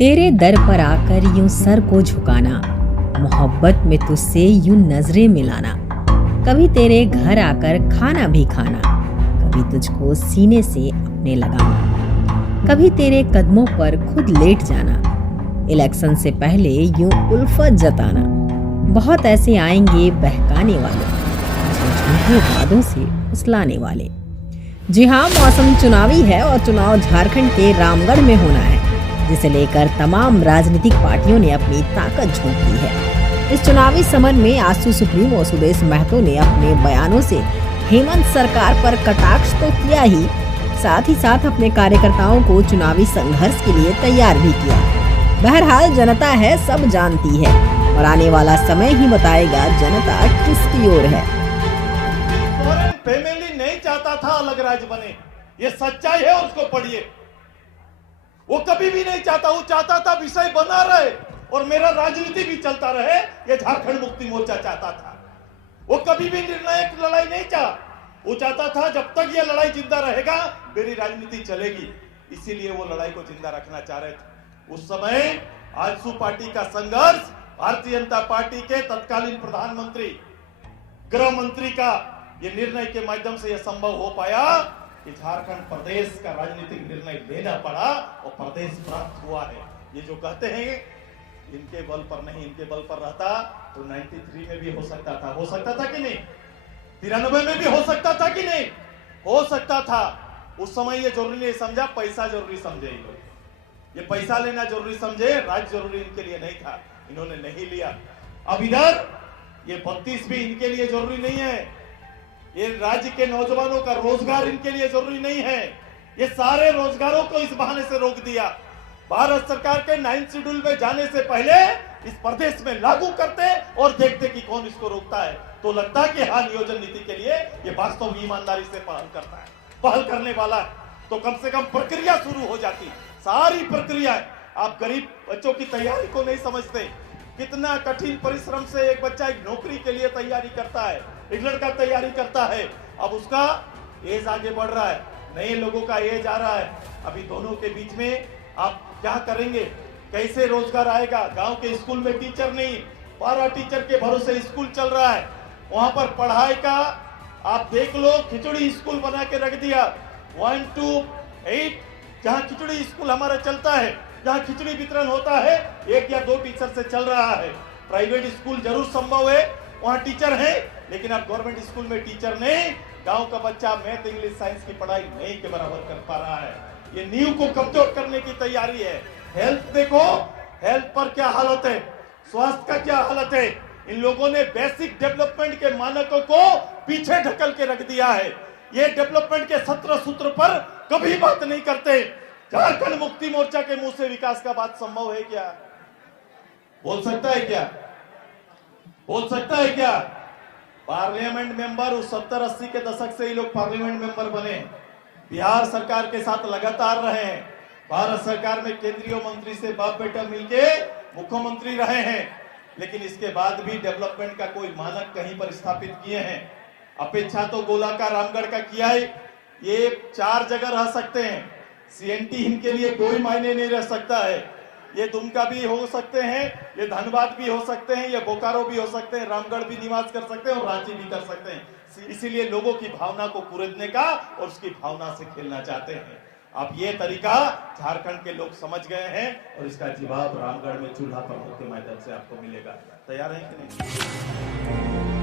तेरे दर पर आकर यूं सर को झुकाना, मोहब्बत में तुझसे यूं नजरें मिलाना, कभी तेरे घर आकर खाना भी खाना, कभी तुझको सीने से अपने लगाना, कभी तेरे कदमों पर खुद लेट जाना, इलेक्शन से पहले यूं उल्फत जताना। बहुत ऐसे आएंगे बहकाने वाले, झूठे वादों से फुसलाने वाले। जी हाँ, मौसम चुनावी है और चुनाव झारखंड के रामगढ़ में होना है, जिसे लेकर तमाम राजनीतिक पार्टियों ने अपनी ताकत झोंक दी है। इस चुनावी समर में आजसू सुप्रीमो सुदेश महतो ने अपने बयानों से हेमंत सरकार पर कटाक्ष तो किया ही, साथ ही साथ अपने कार्यकर्ताओं को चुनावी संघर्ष के लिए तैयार भी किया। बहरहाल जनता है, सब जानती है और आने वाला समय ही बताएगा जनता किसकी ओर है। फैमिली नहीं चाहता था अलग राज्य बने, ये सच्चाई है, उसको पढ़िए। वो कभी भी नहीं चाहता, वो चाहता था विषय बना रहे और मेरा राजनीति भी चलता रहे, ये झारखंड मुक्ति मोर्चा चाहता था। वो कभी भी निर्णायक लड़ाई नहीं चाहा, वो चाहता था जब तक ये लड़ाई जिंदा रहेगा मेरी राजनीति चलेगी, इसीलिए वो लड़ाई को जिंदा रखना चाह रहे थे। उस समय आजसू पार्टी का संघर्ष, भारतीय जनता पार्टी के तत्कालीन प्रधानमंत्री, गृह मंत्री का ये निर्णय के माध्यम से यह संभव हो पाया कि झारखंड प्रदेश का राजनीतिक निर्णय लेना पड़ा और प्रदेश प्राप्त हुआ है। ये जो कहते हैं इनके बल पर नहीं, इनके बल पर रहता तो 93 में भी हो सकता था कि नहीं, 93 में भी हो सकता था कि नहीं, हो सकता था। उस समय ये जरूरी नहीं समझा, पैसा जरूरी समझे ये लोग, ये पैसा लेना जरूरी समझे, राज्य जरूरी इनके लिए नहीं था, इन्होंने नहीं लिया। अब इधर ये 32 भी इनके लिए जरूरी नहीं है, ये राज्य के नौजवानों का रोजगार इनके लिए जरूरी नहीं है, ये सारे रोजगारों को इस बहाने से रोक दिया। भारत सरकार के 9th शेड्यूल में जाने से पहले इस प्रदेश में लागू करते और देखते कि कौन इसको रोकता है, तो लगता कि हाँ, नियोजन नीति के लिए ये वास्तव में ईमानदारी से पहल करता है, पहल करने वाला है, तो कम से कम प्रक्रिया शुरू हो जाती। सारी प्रक्रिया, आप गरीब बच्चों की तैयारी को नहीं समझते, कितना कठिन परिश्रम से एक बच्चा एक नौकरी के लिए तैयारी करता है, एक लड़का तैयारी करता है। अब उसका एज आगे बढ़ रहा है, नए लोगों का एज आ रहा है, अभी दोनों के बीच में आप क्या करेंगे, कैसे रोजगार आएगा? गांव के स्कूल में टीचर नहीं, 12 टीचर के भरोसे स्कूल चल रहा है, वहां पर पढ़ाई का आप देख लो, खिचड़ी स्कूल बना के रख दिया। 1 to 8 जहां खिचड़ी स्कूल हमारा चलता है, जहां खिचड़ी वितरण होता है, 1 या 2 टीचर से चल रहा है। प्राइवेट स्कूल जरूर संभव है, वहां टीचर है, लेकिन आप गवर्नमेंट स्कूल में टीचर नहीं, गांव का बच्चा मैथ इंग्लिश साइंस की पढ़ाई नहीं के बराबर कर पा रहा है। ये नींव को कमजोर करने की तैयारी है। हेल्थ देखो, हेल्थ पर क्या हालत है, स्वास्थ्य का क्या हालत है। इन लोगों ने बेसिक डेवलपमेंट के मानकों को पीछे ढकल के रख दिया है। ये डेवलपमेंट के 17 सूत्र पर कभी बात नहीं करते। झारखंड मुक्ति मोर्चा के मुंह से विकास का बात संभव है क्या? बोल सकता है क्या? बोल सकता है क्या? पार्लियामेंट मेंबर उस 70-80 के दशक से ही लोग पार्लियामेंट मेंबर बने, बिहार सरकार के साथ लगातार रहे हैं, भारत सरकार में केंद्रीय मंत्री से बाप बेटा मिलके मुख्यमंत्री रहे हैं, लेकिन इसके बाद भी डेवलपमेंट का कोई मानक कहीं पर स्थापित किए हैं? अपेक्षा तो गोलाकार रामगढ़ का किया है, ये 4 जगह रह सकते हैं, सीएनटी इनके लिए कोई मायने नहीं रह सकता है। ये दुमका भी हो सकते हैं, ये धनबाद भी हो सकते हैं, ये बोकारो भी हो सकते हैं, रामगढ़ भी निवास कर सकते हैं और रांची भी कर सकते हैं। इसीलिए लोगों की भावना को कुरेदने का और उसकी भावना से खेलना चाहते हैं। अब ये तरीका झारखंड के लोग समझ गए हैं और इसका जवाब रामगढ़ में चूल्हा पर के माध्यम से आपको मिलेगा। तैयार है कि नहीं?